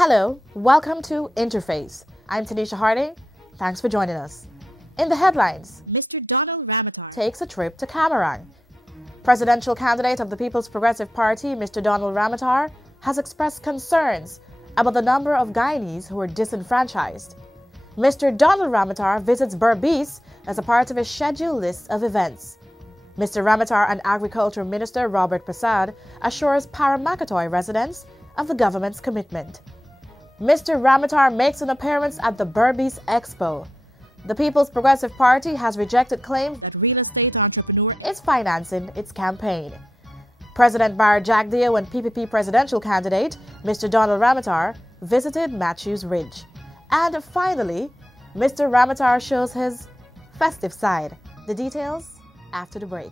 Hello, welcome to Interface. I'm Tanisha Harding. Thanks for joining us. In the headlines, Mr. Donald Ramotar takes a trip to Camarang. Presidential candidate of the People's Progressive Party, Mr. Donald Ramotar, has expressed concerns about the number of Guyanese who are disenfranchised. Mr. Donald Ramotar visits Berbice as a part of his scheduled list of events. Mr. Ramotar and Agriculture Minister Robert Prasad assures Paramakatoy residents of the government's commitment. Mr. Ramotar makes an appearance at the Berbice Expo. The People's Progressive Party has rejected claims that real estate entrepreneur is financing its campaign. President Bar Jagdeo and PPP presidential candidate Mr. Donald Ramotar visited Matthews Ridge. And finally, Mr. Ramotar shows his festive side. The details after the break.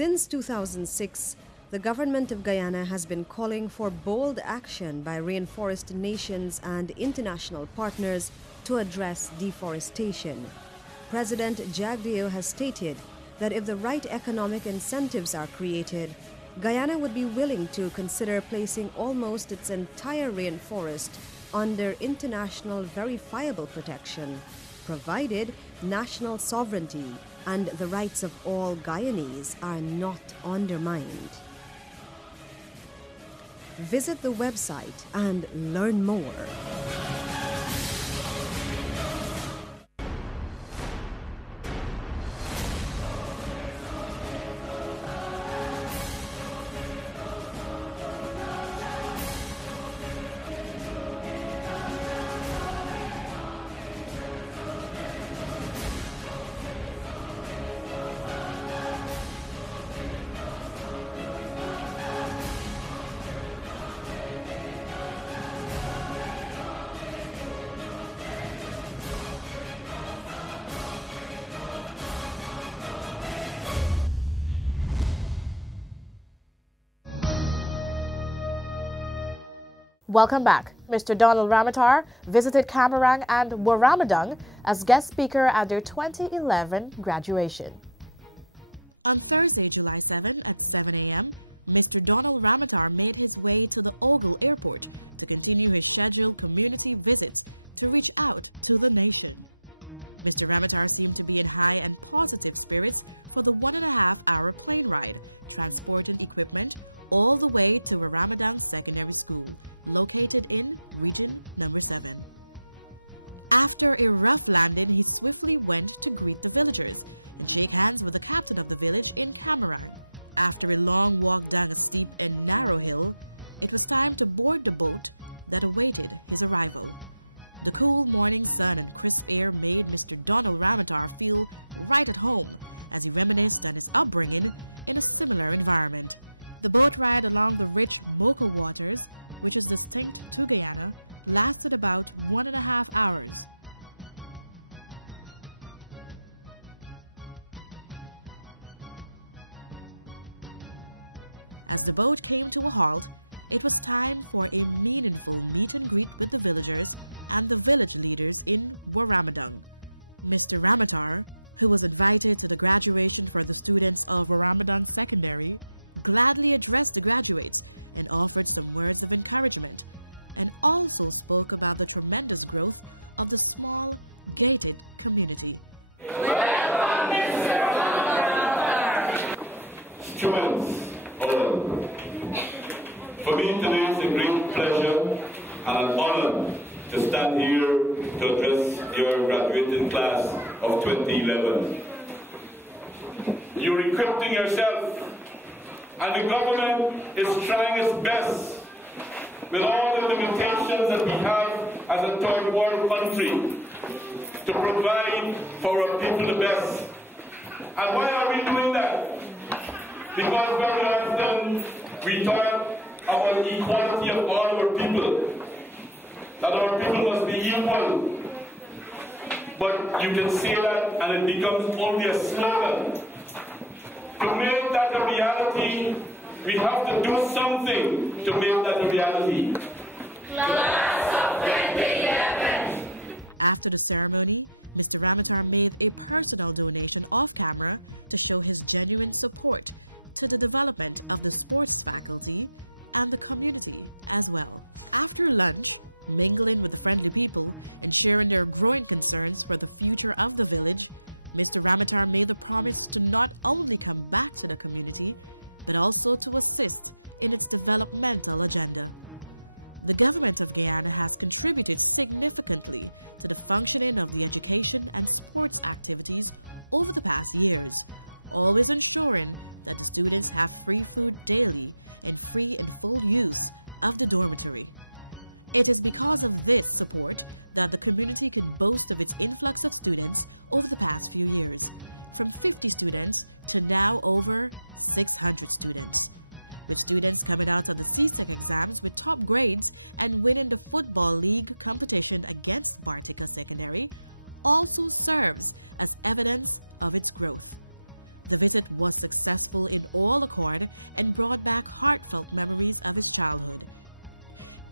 Since 2006, the government of Guyana has been calling for bold action by rainforest nations and international partners to address deforestation. President Jagdeo has stated that if the right economic incentives are created, Guyana would be willing to consider placing almost its entire rainforest under international verifiable protection, provided national sovereignty and the rights of all Guyanese are not undermined. Visit the website and learn more. Welcome back. Mr. Donald Ramotar visited Camarang and Warramadung as guest speaker at their 2011 graduation. On Thursday, July 7 at 7 a.m., Mr. Donald Ramotar made his way to the Ogle Airport to continue his scheduled community visits to reach out to the nation. Mr. Ramotar seemed to be in high and positive spirits for the 1.5-hour plane ride, transporting equipment all the way to Warramadung Secondary School, located in Region Number 7. After a rough landing, he swiftly went to greet the villagers and shake hands with the captain of the village in Camarang. After a long walk down a steep and narrow hill, it was time to board the boat that awaited his arrival. The cool morning sun and crisp air made Mr. Donald Ramotar feel right at home as he reminisced on his upbringing in a similar environment. The boat ride along the rich Mocha waters, which is distinct to Guyana, lasted about 1.5 hours. As the boat came to a halt, it was time for a meaningful meet and greet with the villagers and the village leaders in Warramadung. Mr. Ramotar, who was invited to the graduation for the students of Warramadung Secondary, gladly addressed the graduates and offered some words of encouragement, and also spoke about the tremendous growth of the small, gated community. Welcome, Mr. Ramotar. Students, hello. For me today is a great pleasure and an honor to stand here to address your graduating class of 2011. You're equipping yourself, and the government is trying its best with all the limitations that we have as a third world country, to provide for our people the best. And why are we doing that? Because very often we talk about equality of all our people, that our people must be equal. But you can say that and it becomes only a slogan. To make that a reality, we have to do something to make that a reality. Class of 2011. After the ceremony, Mr. Ramatar made a personal donation off camera to show his genuine support to the development of the sports faculty and the community as well. After lunch, mingling with the friendly people and sharing their growing concerns for the future of the village, Mr. Ramatar made the promise to not only come back to the community, but also to assist in its developmental agenda. The government of Guyana has contributed significantly to the functioning of the education and sports activities over the past years, always ensuring that the students have free food daily and free and full use of the dormitory. It is because of this support that the community can boast of its influx of students over the past few years, from 50 students to now over 600 students, with students coming out of the CSEC exams with top grades and winning the Football League competition against Bartica Secondary, also serves as evidence of its growth. The visit was successful in all accord and brought back heartfelt memories of his childhood.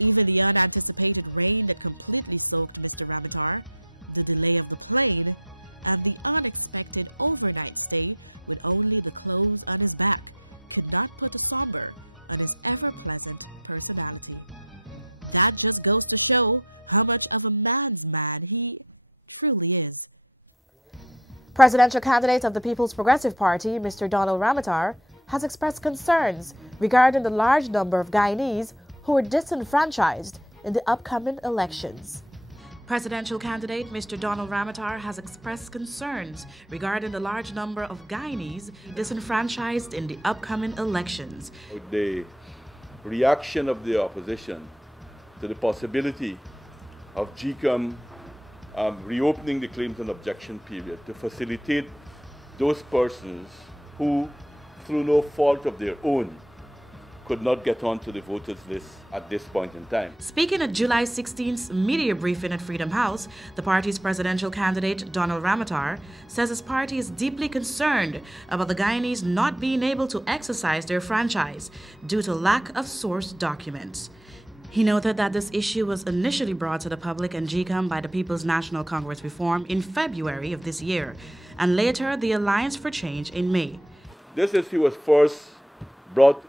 Even the unanticipated rain that completely soaked Mr. Ramatar, the delay of the plane, and the unexpected overnight stay with only the clothes on his back could not put a somber on his ever-pleasant personality. That just goes to show how much of a man's man he truly is. Presidential candidate of the People's Progressive Party, Mr. Donald Ramatar, has expressed concerns regarding the large number of Guyanese who were disenfranchised in the upcoming elections. Presidential candidate Mr. Donald Ramatar has expressed concerns regarding the large number of Guyanese disenfranchised in the upcoming elections. The reaction of the opposition to the possibility of GCOM reopening the claims and objection period to facilitate those persons who, through no fault of their own, could not get onto the voters list at this point in time. Speaking at July 16th's media briefing at Freedom House, the party's presidential candidate, Donald Ramatar, says his party is deeply concerned about the Guyanese not being able to exercise their franchise due to lack of source documents. He noted that this issue was initially brought to the public and GCOM by the People's National Congress Reform in February of this year, and later the Alliance for Change in May. This issue was first brought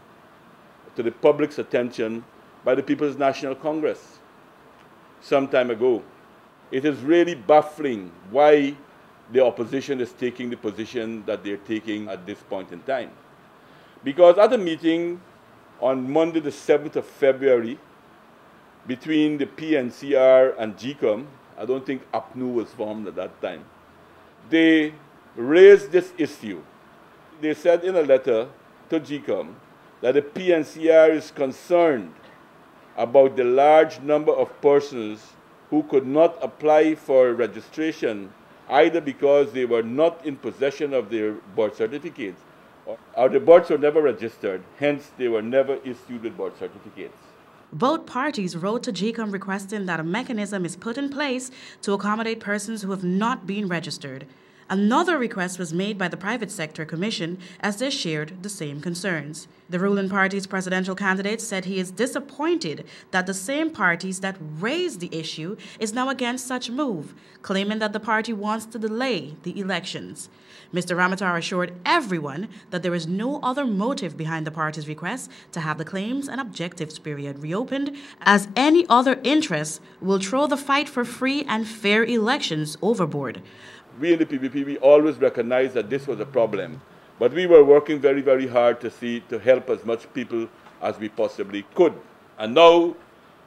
to the public's attention by the People's National Congress some time ago. It is really baffling why the opposition is taking the position that they're taking at this point in time. Because at a meeting on Monday the 7th of February between the PNCR and GCOM, I don't think APNU was formed at that time, they raised this issue. They said in a letter to GCOM that the PNCR is concerned about the large number of persons who could not apply for registration either because they were not in possession of their birth certificates or the births were never registered, hence they were never issued with birth certificates. Both parties wrote to GCOM requesting that a mechanism is put in place to accommodate persons who have not been registered. Another request was made by the Private Sector Commission as they shared the same concerns. The ruling party's presidential candidate said he is disappointed that the same parties that raised the issue is now against such move, claiming that the party wants to delay the elections. Mr. Ramatar assured everyone that there is no other motive behind the party's request to have the claims and objectives period reopened, as any other interest will throw the fight for free and fair elections overboard. We in the PPP, we always recognized that this was a problem, but we were working very, very hard to help as much people as we possibly could. And now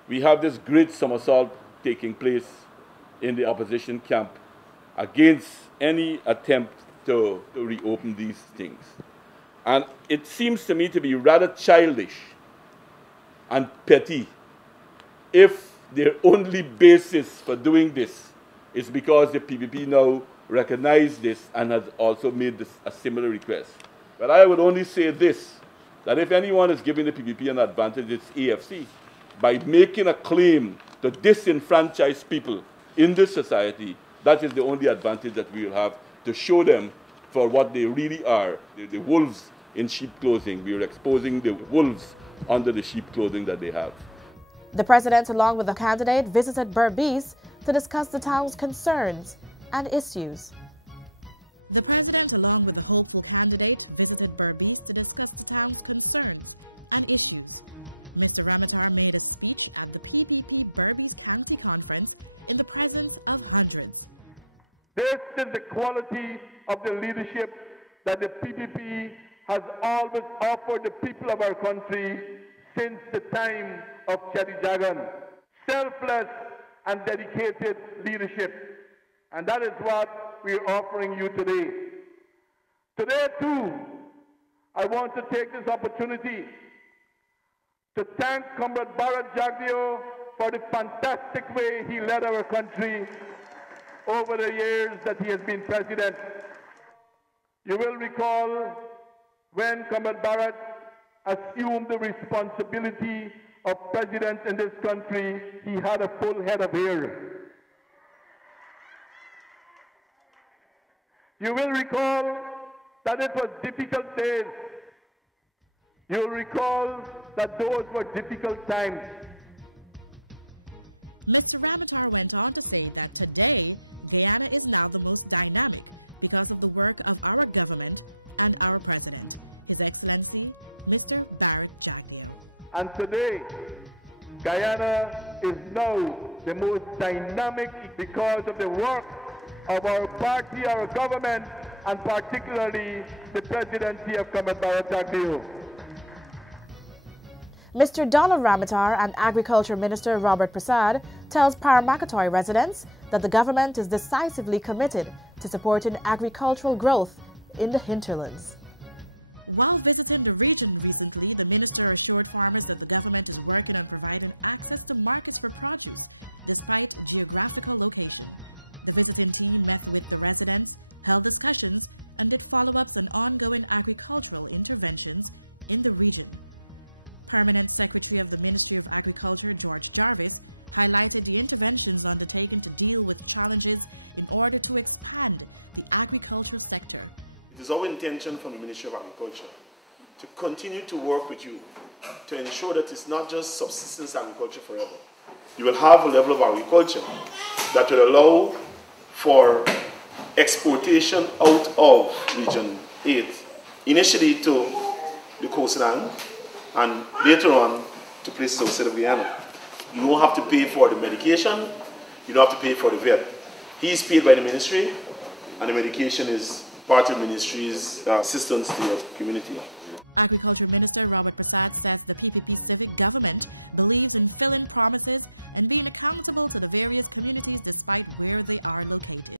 we have this great somersault taking place in the opposition camp against any attempt to reopen these things. And it seems to me to be rather childish and petty if their only basis for doing this is because the PPP now recognize this and has also made this a similar request. But I would only say this, that if anyone is giving the PPP an advantage, it's AFC. By making a claim to disenfranchise people in this society, that is the only advantage that we will have to show them for what they really are, the wolves in sheep clothing. We are exposing the wolves under the sheep clothing that they have. The president, along with the candidate, visited Berbice to discuss the town's concerns and issues. The president, along with the hopeful candidate, visited Berbice to discuss the town's concerns and issues. Mr. Ramatar made a speech at the PPP Berbice County Conference in the presence of hundreds. This is the quality of the leadership that the PPP has always offered the people of our country since the time of Cheddi Jagan. Selfless and dedicated leadership. And that is what we are offering you today. Today too, I want to take this opportunity to thank Comrade Bharat Jagdeo for the fantastic way he led our country over the years that he has been president. You will recall when Comrade Bharat assumed the responsibility of president in this country, he had a full head of hair. You will recall that it was difficult days. You'll recall that those were difficult times. Mr. Ramatar went on to say that today, Guyana is now the most dynamic because of the work of our government and our president, His Excellency, Mr. Bharat Jagdeo. And today, Guyana is now the most dynamic because of the work of our party, our government, and particularly the presidency of Comrade Bharat Jagdeo. Mr. Donald Ramatar and Agriculture Minister Robert Prasad tells Paramakatoi residents that the government is decisively committed to supporting agricultural growth in the hinterlands. While visiting the region recently, the minister assured farmers that the government is working on providing access to markets for produce despite geographical location. The visiting team met with the residents, held discussions, and did follow-ups on ongoing agricultural interventions in the region. Permanent Secretary of the Ministry of Agriculture, George Jarvis, highlighted the interventions undertaken to deal with challenges in order to expand the agricultural sector. It is our intention from the Ministry of Agriculture to continue to work with you to ensure that it's not just subsistence agriculture forever. You will have a level of agriculture that will allow for exportation out of Region 8, initially to the coastline and later on to places outside of Guyana. You don't have to pay for the medication, you don't have to pay for the vet. He is paid by the ministry, and the medication is part of the ministry's assistance to the community. Agriculture Minister Robert Prasad says the PPP civic government believes in filling promises and being accountable to the various communities despite where they are located.